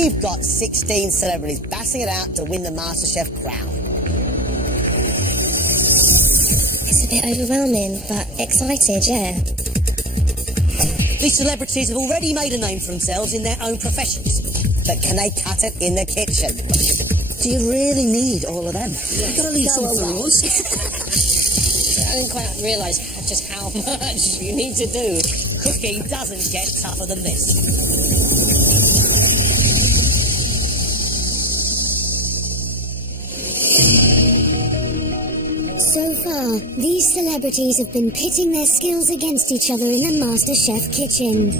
We've got 16 celebrities battling it out to win the MasterChef crown. It's a bit overwhelming, but excited, yeah. These celebrities have already made a name for themselves in their own professions. But can they cut it in the kitchen? Do you really need all of them? You've got to leave some for us. I didn't quite realise just how much you need to do. Cooking doesn't get tougher than this. So far, these celebrities have been pitting their skills against each other in the MasterChef kitchen.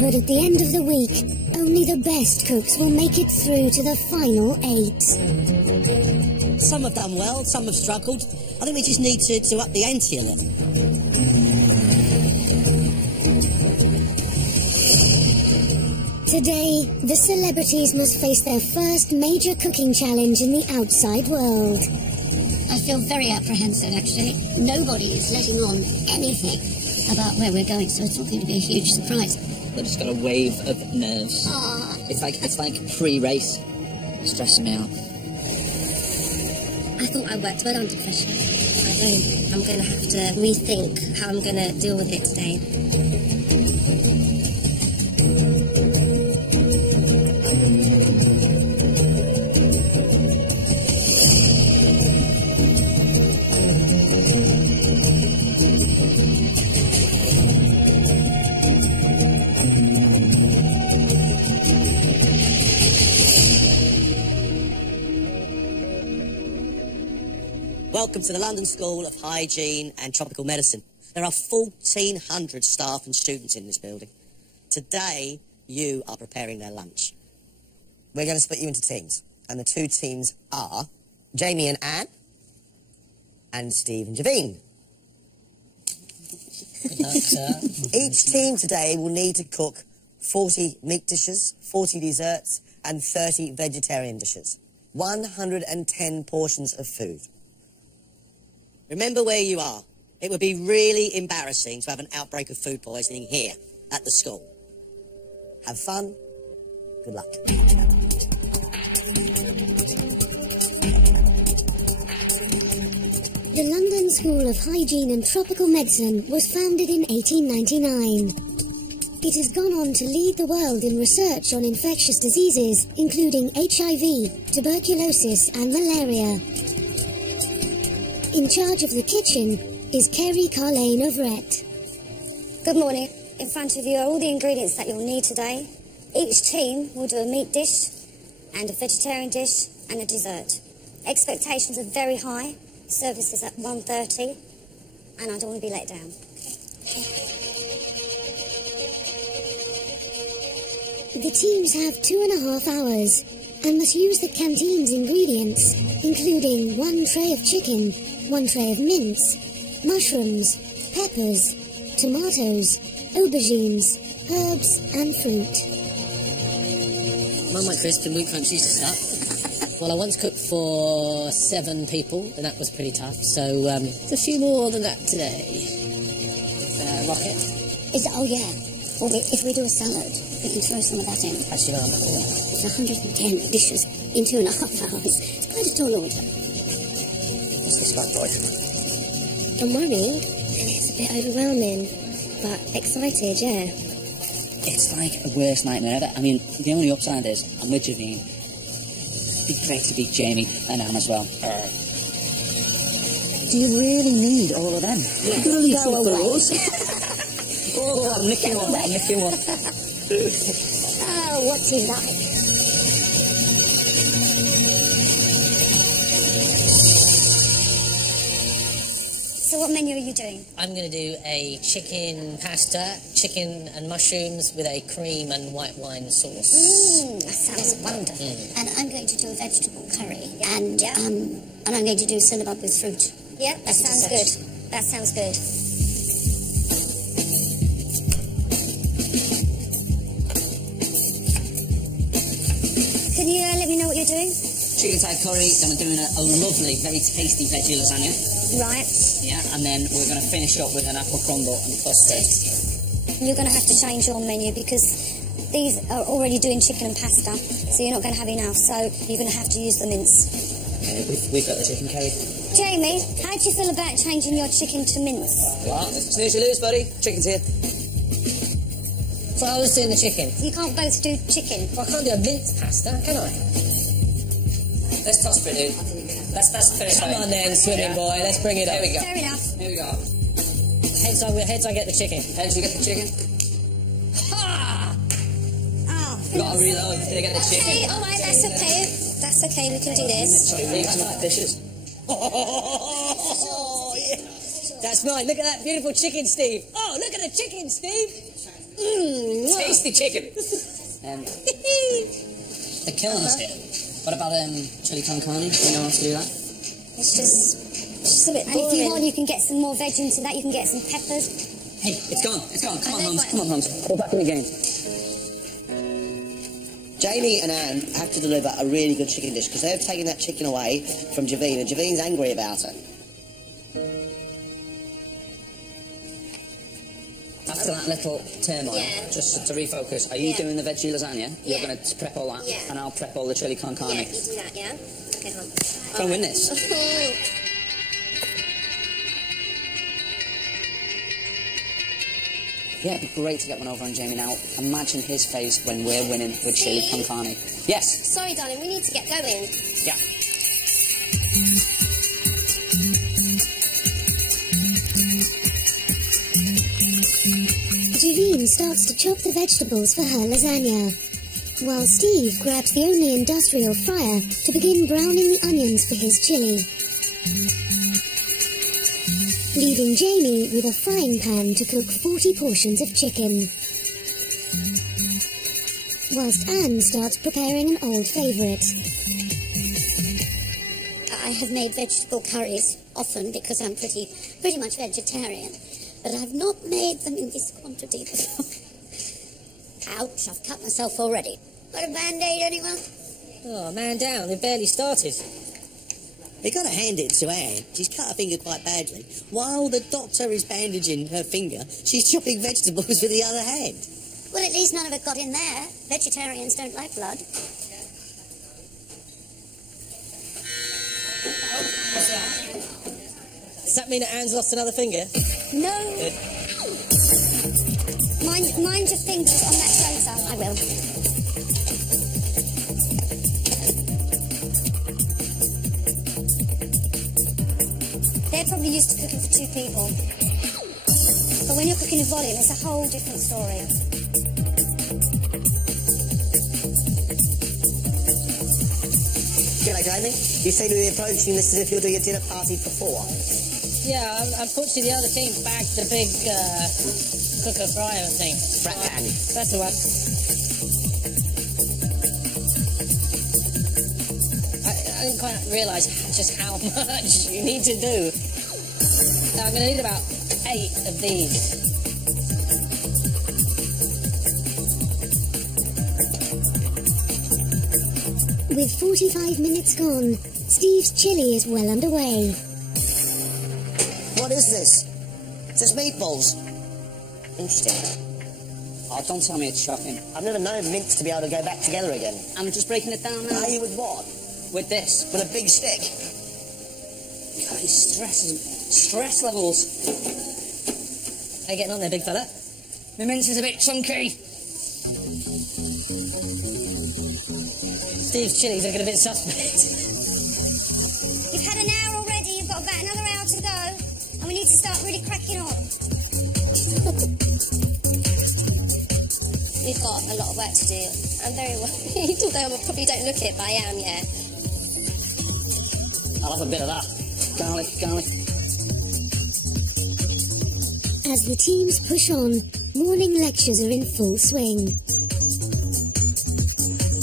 But at the end of the week, only the best cooks will make it through to the final 8. Some have done well, some have struggled. I think we just need to up the ante a little. Today, the celebrities must face their first major cooking challenge in the outside world. I feel very apprehensive, actually. Nobody is letting on anything about where we're going, so it's not going to be a huge surprise. I've just got a wave of nerves. It's like pre-race. It's stressing me out. I thought I worked well under pressure. I don't. I'm going to have to rethink how I'm going to deal with it today. Welcome to the London School of Hygiene and Tropical Medicine. There are 1,400 staff and students in this building. Today, you are preparing their lunch. We're going to split you into teams. And the 2 teams are Jamie and Anne and Steve and Javine. Good luck, sir. Each team today will need to cook 40 meat dishes, 40 desserts, and 30 vegetarian dishes. 110 portions of food. Remember where you are. It would be really embarrassing to have an outbreak of food poisoning here at the school. Have fun. Good luck. The London School of Hygiene and Tropical Medicine was founded in 1899. It has gone on to lead the world in research on infectious diseases, including HIV, tuberculosis and malaria. In charge of the kitchen is Kerry Carlane Overett. Good morning. In front of you are all the ingredients that you'll need today. Each team will do a meat dish and a vegetarian dish and a dessert. Expectations are very high. Service is at 1:30 and I don't want to be let down. The teams have 2.5 hours and must use the canteen's ingredients, including 1 tray of chicken, 1 tray of mince, mushrooms, peppers, tomatoes, aubergines, herbs and fruit. Mine might crisp and wheat crunchy to start. Well, I once cooked for 7 people, and that was pretty tough. So, it's a few more than that today. Rocket? Oh, yeah. Well, if we do a salad, we can throw some of that in. Actually, no, I'm not doing that. It's 110 dishes in 2.5 hours. It's quite a tall order. What's this bad boy? I'm worried. It's a bit overwhelming, but excited, yeah. It's like a worst nightmare ever. I mean, the only upside is I'm with Javine. It'd be great to beat Jamie and Anne as well. Do you really need all of them? Yeah. You've got to leave some Go for away. us. Oh, I'm nicking one. I'm nicking one. Oh, what's he like? So what menu are you doing? I'm going to do a chicken pasta, chicken and mushrooms with a cream and white wine sauce. That sounds wonderful. And I'm going to do a vegetable curry. And I'm going to do syllabub with fruit. Yeah, that sounds good. That sounds good. Can you let me know what you're doing? Chicken Thai curry, then we're doing a lovely, very tasty veggie lasagna. Right. Yeah, and then we're going to finish up with an apple crumble and custard. You're going to have to change your menu because these are already doing chicken and pasta, so you're not going to have enough, so you're going to have to use the mince. We've got the chicken curry. Jamie, how do you feel about changing your chicken to mince? What? Snooze you lose, buddy. Chicken's here. So I was doing the chicken. You can't both do chicken. Well, I can't do a mince pasta, can I? Let's toss it, dude. Let's finish. Come on then, swimming boy, let's bring it up. Here we go. Fair enough. Here we go. Heads I get the chicken. Heads, you get the chicken. Ha! Oh, We've got to reload to get the see, chicken. all right, that's okay. That's okay, we can do this. Sorry, leave some like dishes. Oh, yeah. That's mine. Look at that beautiful chicken, Steve. Oh, look at the chicken, Steve. Tasty chicken. They're killing us here. What about chili con carne? Do you know how to do that? It's just a bit boring. And if you want, you can get some more veg into that. You can get some peppers. Hey, it's gone. It's gone. Come on, I know, Holmes. but- Come on, Holmes. We're back in the game. Jamie and Anne have to deliver a really good chicken dish because they've taken that chicken away from Javine, and Javine's angry about it. After that little turmoil, Yeah. just to refocus, are you Yeah. doing the veggie lasagna? You're Yeah. going to prep all that, Yeah. and I'll prep all the chili con carne. Yeah, you do that, yeah? Okay, hold on. Can I win this? Yeah, it'd be great to get one over on Jamie now. Imagine his face when we're winning with chili con carne. Yes. Sorry, darling, we need to get going. Yeah. Javine starts to chop the vegetables for her lasagna, while Steve grabs the only industrial fryer to begin browning the onions for his chili, leaving Jamie with a frying pan to cook 40 portions of chicken, whilst Anne starts preparing an old favourite. I have made vegetable curries often because I'm pretty much vegetarian, but I've not made them in this quantity before. Ouch, I've cut myself already. Got a band-aid, anyone? Oh, man down. They barely started. You've got to hand it to Anne. She's cut her finger quite badly. While the doctor is bandaging her finger, she's chopping vegetables with the other hand. Well, at least none of it got in there. Vegetarians don't like blood. Does that mean that Anne's lost another finger? No. Mind your fingers on that closer. I will. They're probably used to cooking for 2 people. But when you're cooking in volume, it's a whole different story. G'day, Jamie. You seem to be approaching this as if you're doing a dinner party for 4. Yeah, unfortunately the other team bagged the big cooker fryer thing. Frat pan. That's the one. I didn't quite realise just how much you need to do. I'm going to need about 8 of these. With 45 minutes gone, Steve's chili is well underway. What is this? It's just meatballs. Interesting. Oh, don't tell me it's shocking. I've never known mince to be able to go back together again. I'm just breaking it down now. Are you with what? With this. With a big stick? God, these stress levels. How you getting on there, big fella? My mince is a bit chunky. Steve's chili's looking a bit suspect. You've had an hour already. You've got about another hour to go. And we need to start really cracking on. We've got a lot of work to do. I'm very worried, although I probably don't look it, but I am, yeah. I'll have a bit of that. Garlic. As the teams push on, morning lectures are in full swing.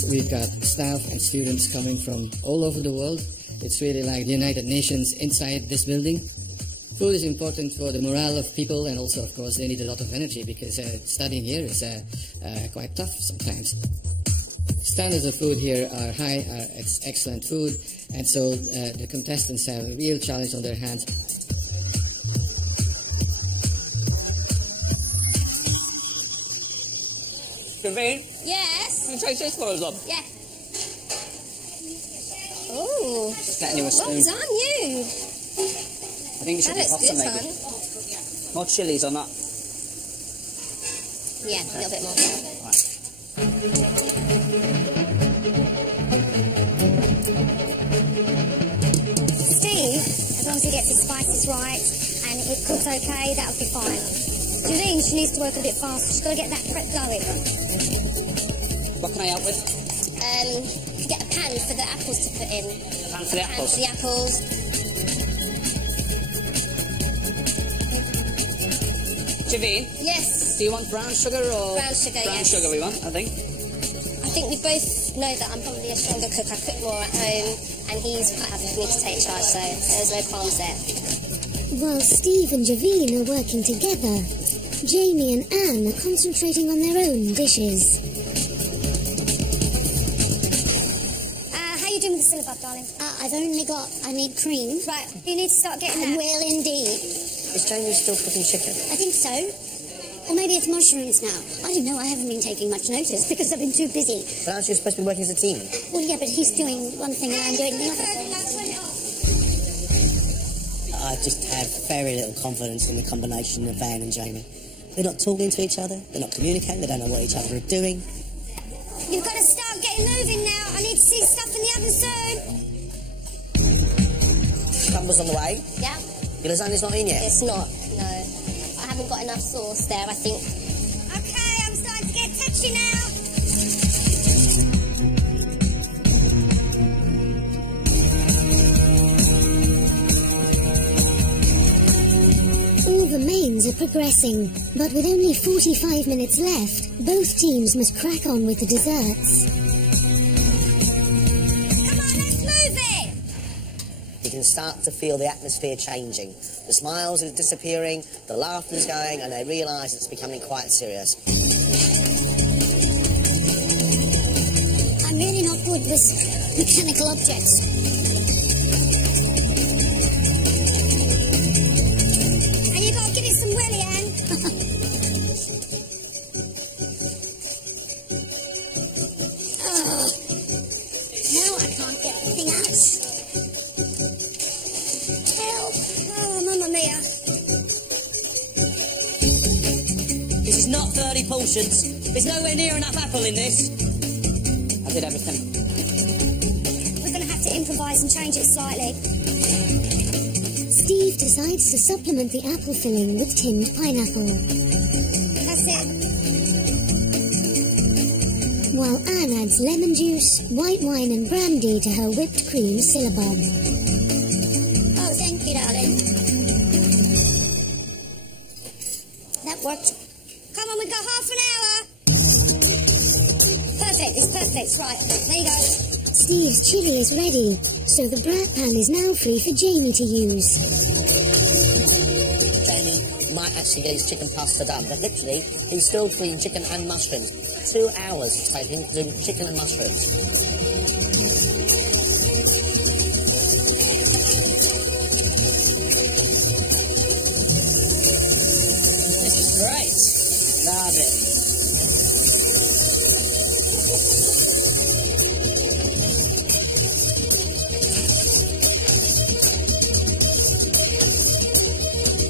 We've got staff and students coming from all over the world. It's really like the United Nations inside this building. Food is important for the morale of people, and also, of course, they need a lot of energy because studying here is quite tough sometimes. Standards of food here are high, it's excellent food, and so the contestants have a real challenge on their hands. Javine, Yes. can you taste this for us, love? Yeah. Ooh. Just getting you a Well spoon. done, you. I think you should That be looks hotter, good, maybe. son. More chilies on that. Yeah, a little bit more. Steve, as long as he gets his spices right and it cooks okay, that'll be fine. Janine, she needs to work a bit faster. She's got to get that prep going. What can I help with? Get a pan for the apples to put in. Pan for the Pan apples. for the apples. Javine, Yes, do you want brown sugar or... brown sugar, Brown yes. sugar we want, I think. I think we both know that I'm probably a stronger cook. I cook more at home, and he's quite happy for me to take charge, so there's no qualms there. While Steve and Javine are working together, Jamie and Anne are concentrating on their own dishes. How you doing with the syllabub, darling? I need cream. Right, you need to start getting that. Well, indeed. Is Jamie still cooking chicken? I think so. Or maybe it's mushrooms now. I don't know, I haven't been taking much notice because I've been too busy. But aren't you supposed to be working as a team? Well, yeah, but he's doing one thing and I'm doing the other. I just have very little confidence in the combination of Van and Jamie. They're not talking to each other, they're not communicating, they don't know what each other are doing. You've got to start getting moving now. I need to see stuff in the oven soon. Crumble's on the way. Yeah, Your lasagna's not in yet. it's not. No, I haven't got enough sauce there, I think. Okay, I'm starting to get touchy now. All the mains are progressing, but with only 45 minutes left, both teams must crack on with the desserts. Come on, let's move it. You can start to feel the atmosphere changing. The smiles are disappearing, the laughter's going, and they realise it's becoming quite serious. I'm really not good with mechanical objects. And you got to give it some welly, Anne. Now I can't get anything out. Help. Oh, mamma mia. This is not 30 portions. There's nowhere near enough apple in this. I did everything. We're going to have to improvise and change it slightly. Steve decides to supplement the apple filling with tinned pineapple, That's it. while Anne adds lemon juice, white wine and brandy to her whipped cream syllabub. Oh, thank you, darling. That worked. Come on, we've got half an hour. Perfect, it's perfect. Right, there you go. Steve's chili is ready, so the brat pan is now free for Jamie to use. Jamie might actually get his chicken pasta done, but literally, he's still between chicken and mushrooms. 2 hours it's taking to do chicken and mushrooms. This is great. Love it.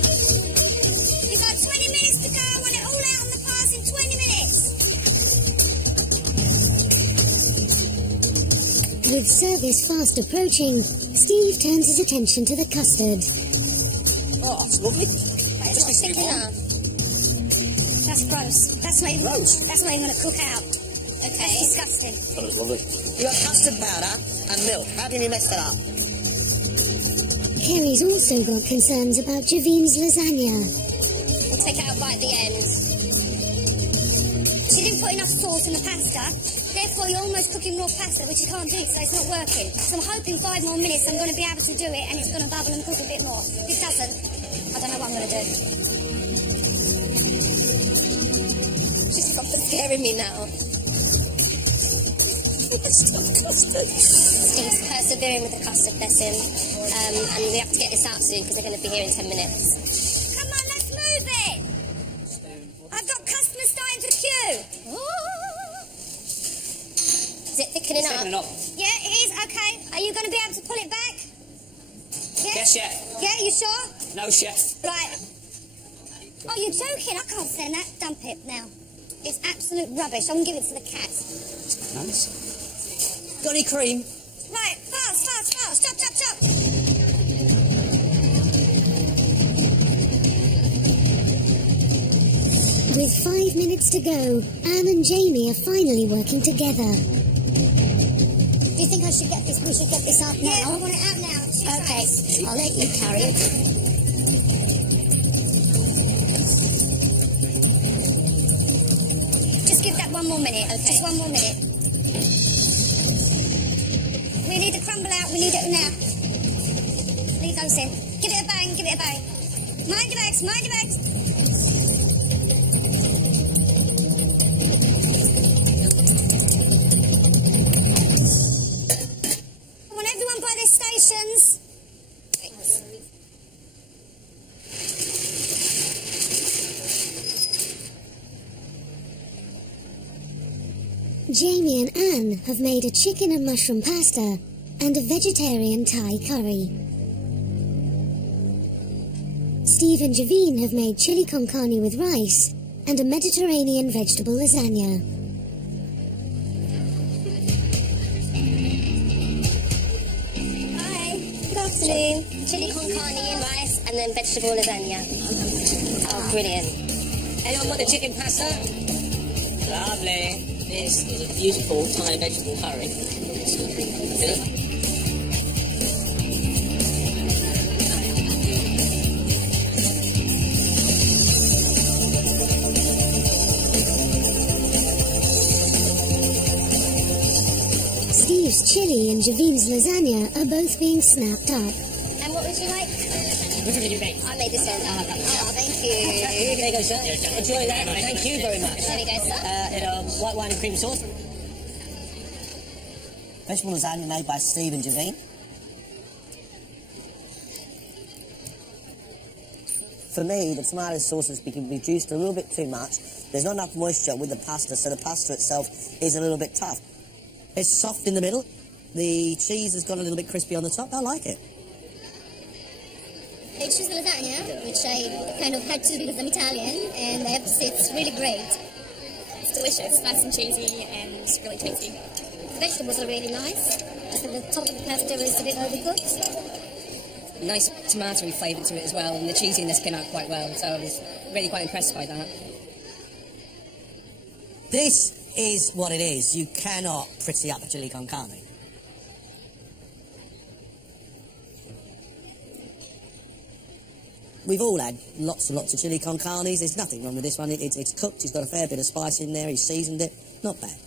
You've got 20 minutes to go. I want it all out on the pass in 20 minutes. With service fast approaching, Steve turns his attention to the custard. Oh, it's lovely. But it's not thick enough. That's gross. That's not even, Gross? That's not even going to cook out. Okay. That's disgusting. Oh, it's lovely. You got custard powder and milk. How can you mess that up? Kerry's also got concerns about Javine's lasagna. We'll take it out right at the end. She didn't put enough sauce in the pasta. Therefore, you're almost cooking raw pasta, which you can't do, so it's not working. So I'm hoping 5 more minutes I'm going to be able to do it, and it's going to bubble and cook a bit more. If it doesn't, I don't know what I'm going to do. She's proper scaring me now. Steve's persevering with the custard, bless him. And we have to get this out soon because they're going to be here in 10 minutes. Come on, let's move it! I've got customers starting to queue. Oh. you're not? Taking it off. Yeah, it is. Okay. Are you going to be able to pull it back? Yes, chef. Yeah, you sure? No, chef. Right. Oh, you're joking. I can't stand that. Dump it now. It's absolute rubbish. I'm going to give it to the cat. Nice. Got any cream? Right. Fast, fast, fast. Chop, chop, chop. With 5 minutes to go, Anne and Jamie are finally working together. Do you think I should get this? We should get this out now. Yeah, I want it out now. Okay. I'll let you carry it. Just give that one more minute. Okay. Just one more minute. We need the crumble out. We need it now. Leave those in. Give it a bang. Give it a bang. Mind your bags. Mind your bags. Come on, everyone by their stations. Thanks. Jamie and Anne have made a chicken and mushroom pasta and a vegetarian Thai curry. Steve and Javine have made chili con carne with rice and a Mediterranean vegetable lasagna. Hi. Good afternoon. Chili con carne, rice, and then vegetable lasagna. Oh, brilliant. Anyone want the chicken pasta? Lovely. This is a beautiful Thai vegetable curry. Steve's chili and Javine's lasagna are both being snapped up. And what would you like? Which one did you make? I made this one. Oh, thank you. There you go, sir. Enjoy that. Thank you very much. There we go, sir. White wine and cream sauce. Vegetable lasagna made by Steve and Javine. For me, the tomato sauce has been reduced a little bit too much. There's not enough moisture with the pasta, so the pasta itself is a little bit tough. It's soft in the middle. The cheese has gone a little bit crispy on the top. I like it. They choose the lasagna, which I kind of had to because I'm Italian, and I have to say it's really great. It's delicious, nice and cheesy and really tasty. The vegetables are really nice. Just the top of the pasta is a bit overcooked. Nice tomatoey flavour to it as well, and the cheesiness came out quite well, so I was really quite impressed by that. This is what it is. You cannot pretty up a chili con carne. We've all had lots and lots of chili con carnes. There's nothing wrong with this one. It's cooked. He's got a fair bit of spice in there. He's seasoned it. Not bad.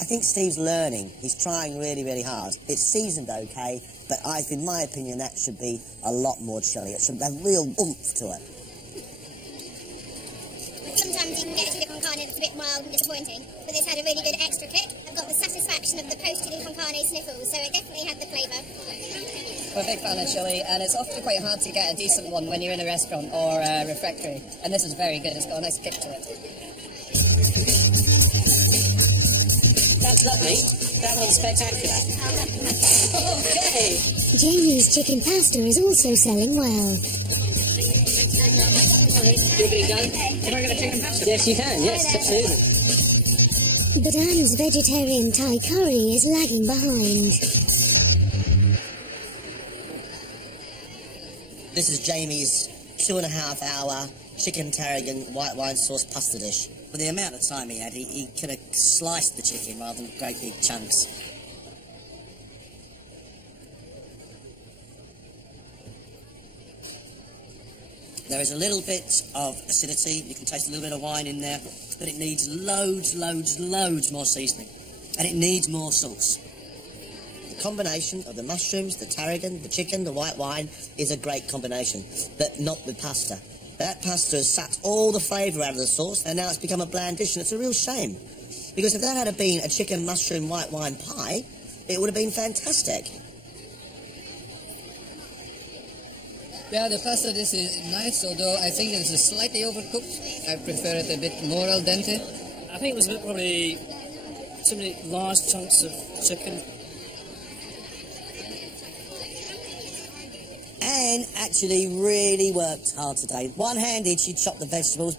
I think Steve's learning. He's trying really, really hard. It's seasoned okay, but in my opinion, that should be a lot more chili. It should have real oomph to it. Sometimes you can get a chili con carne that's a bit mild and disappointing, but this had a really good extra kick. I've got the satisfaction of the post-chili con carne sniffles, so it definitely had the flavour. I'm a big fan of chili, and it's often quite hard to get a decent one when you're in a restaurant or a refectory, and this is very good. It's got a nice kick to it. That's lovely. That one's spectacular. Okay. Jamie's chicken pasta is also selling well. You're being done? Can I get a chicken pasta? Yes, you can. Yes, absolutely. But Anne's vegetarian Thai curry is lagging behind. This is Jamie's 2.5 hour chicken tarragon white wine sauce pasta dish. With the amount of time he had, he could have sliced the chicken rather than great big chunks. There is a little bit of acidity. You can taste a little bit of wine in there, but it needs loads, loads, loads more seasoning. And it needs more sauce. The combination of the mushrooms, the tarragon, the chicken, the white wine is a great combination, but not with pasta. That pasta has sucked all the flavour out of the sauce, and now it's become a bland dish, and it's a real shame. Because if that had been a chicken, mushroom, white wine pie, it would have been fantastic. Yeah, the pasta dish is nice, although I think it's slightly overcooked. I prefer it a bit more al dente. I think it was probably too many large chunks of chicken. Anne actually really worked hard today. One-handed, she chopped the vegetables.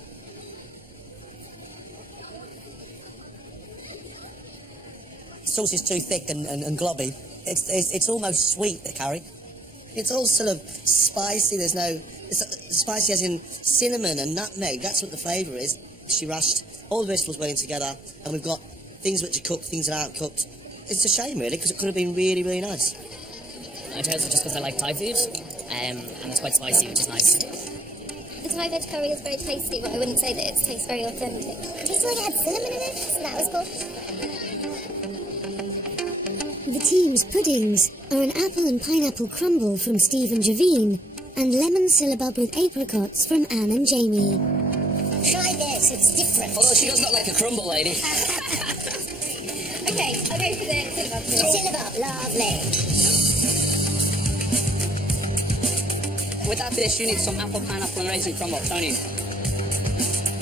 The sauce is too thick and globby. It's almost sweet, the curry. It's all sort of spicy. There's no... It's spicy as in cinnamon and nutmeg. That's what the flavour is. She rushed all the vegetables went in together, and we've got things which are cooked, things that aren't cooked. It's a shame, really, because it could have been really, really nice. I chose it just because I like Thai food, and it's quite spicy, which is nice. The Thai veg curry is very tasty, but I wouldn't say that it tastes very authentic. It tastes like it had cinnamon in it, so that was cool. The team's puddings are an apple and pineapple crumble from Steve and Javine, and lemon syllabub with apricots from Anne and Jamie. Try this, it's different. Although she does look like a crumble lady. Okay, I'll go for the syllabub. Syllabub, lovely. With that dish, you need some apple, pineapple and raisin crumble, don't you?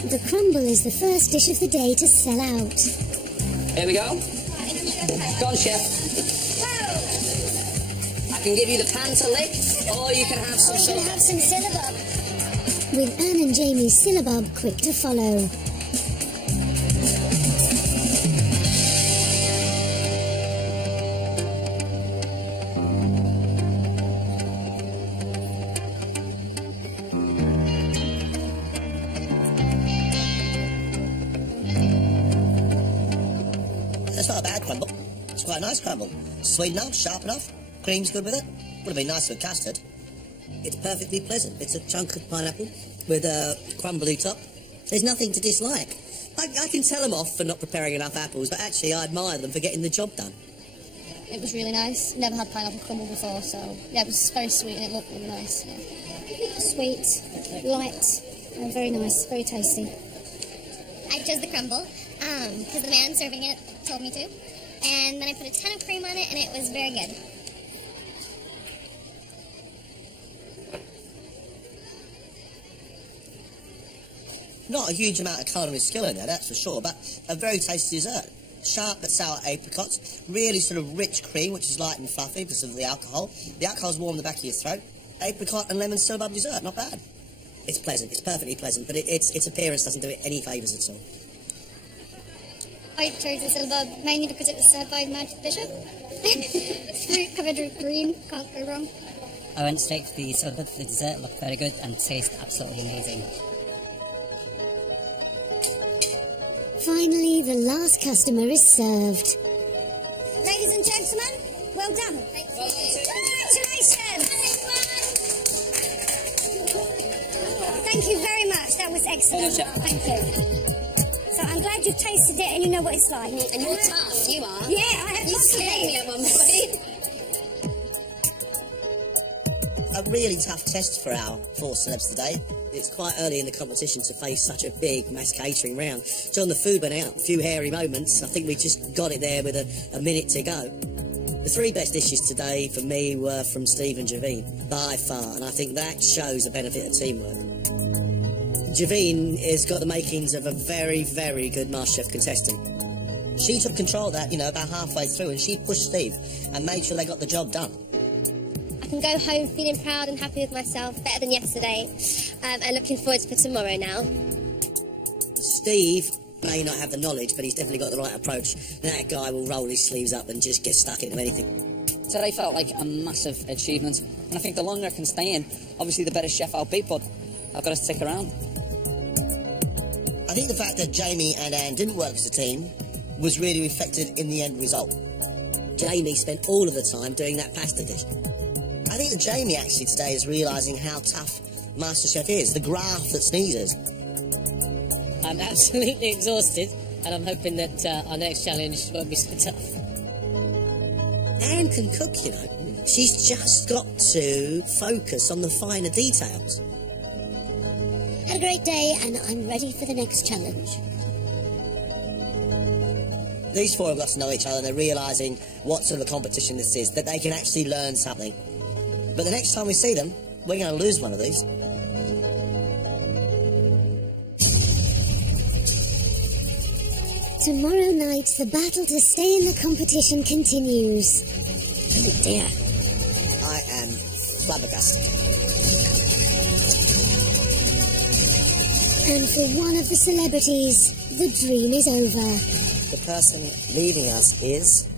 The crumble is the first dish of the day to sell out. Here we go. Go on, chef. I can give you the pan to lick, or you can have some syllabub. With Anne and Jamie's syllabub quick to follow. That's not a bad crumble. It's quite a nice crumble. Sweet enough, sharp enough, cream's good with it. Would have been nice with custard. It's perfectly pleasant. It's a chunk of pineapple with a crumbly top. There's nothing to dislike. I can tell them off for not preparing enough apples, but actually I admire them for getting the job done. It was really nice. Never had pineapple crumble before, so yeah, it was very sweet and it looked really nice. Yeah. Sweet, light, and very nice, very tasty. I chose the crumble because the man serving it told me to, and then I put a ton of cream on it, and it was very good. Not a huge amount of culinary skill in there, that's for sure, but a very tasty dessert. Sharp but sour apricots, really sort of rich cream, which is light and fluffy because of the alcohol. The alcohol's warm the back of your throat. Apricot and lemon syllabub dessert, not bad. It's pleasant, it's perfectly pleasant, but its appearance doesn't do it any favours at all. I chose the syllabub mainly because it was served by the Magic Bishop. Fruit covered with green, can't go wrong. I went straight for the syllabub. The dessert looked very good and tastes absolutely amazing. Finally, the last customer is served. Ladies and gentlemen, well done. Congratulations. Thank you very much. That was excellent. Thank you. So I'm glad you've tasted it and you know what it's like. And you're tough, you are. Yeah, I have. You scared me at one point. A really tough test for our 4 celebs today. It's quite early in the competition to face such a big mass catering round. John, the food went out, a few hairy moments. I think we just got it there with a minute to go. The 3 best dishes today for me were from Steve and Javine, by far, and I think that shows the benefit of teamwork. Javine has got the makings of a very, very good MasterChef contestant. She took control of that, about halfway through, and she pushed Steve and made sure they got the job done. I can go home feeling proud and happy with myself, better than yesterday, and looking forward for tomorrow now. Steve may not have the knowledge, but he's definitely got the right approach. That guy will roll his sleeves up and just get stuck into anything. Today felt like a massive achievement, and I think the longer I can stay in, obviously the better chef I'll be, but I've got to stick around. I think the fact that Jamie and Anne didn't work as a team was really reflected in the end result. Jamie spent all of the time doing that pasta dish. I think that Jamie actually today is realising how tough MasterChef is, the graft that sneezes. I'm absolutely exhausted, and I'm hoping that our next challenge won't be so tough. Anne can cook, She's just got to focus on the finer details. Had a great day, and I'm ready for the next challenge. These 4 have got to know each other, and they're realising what sort of a competition this is, that they can actually learn something. But the next time we see them, we're going to lose one of these. Tomorrow night, the battle to stay in the competition continues. Oh dear. I am flabbergasted. And for one of the celebrities, the dream is over. The person leaving us is...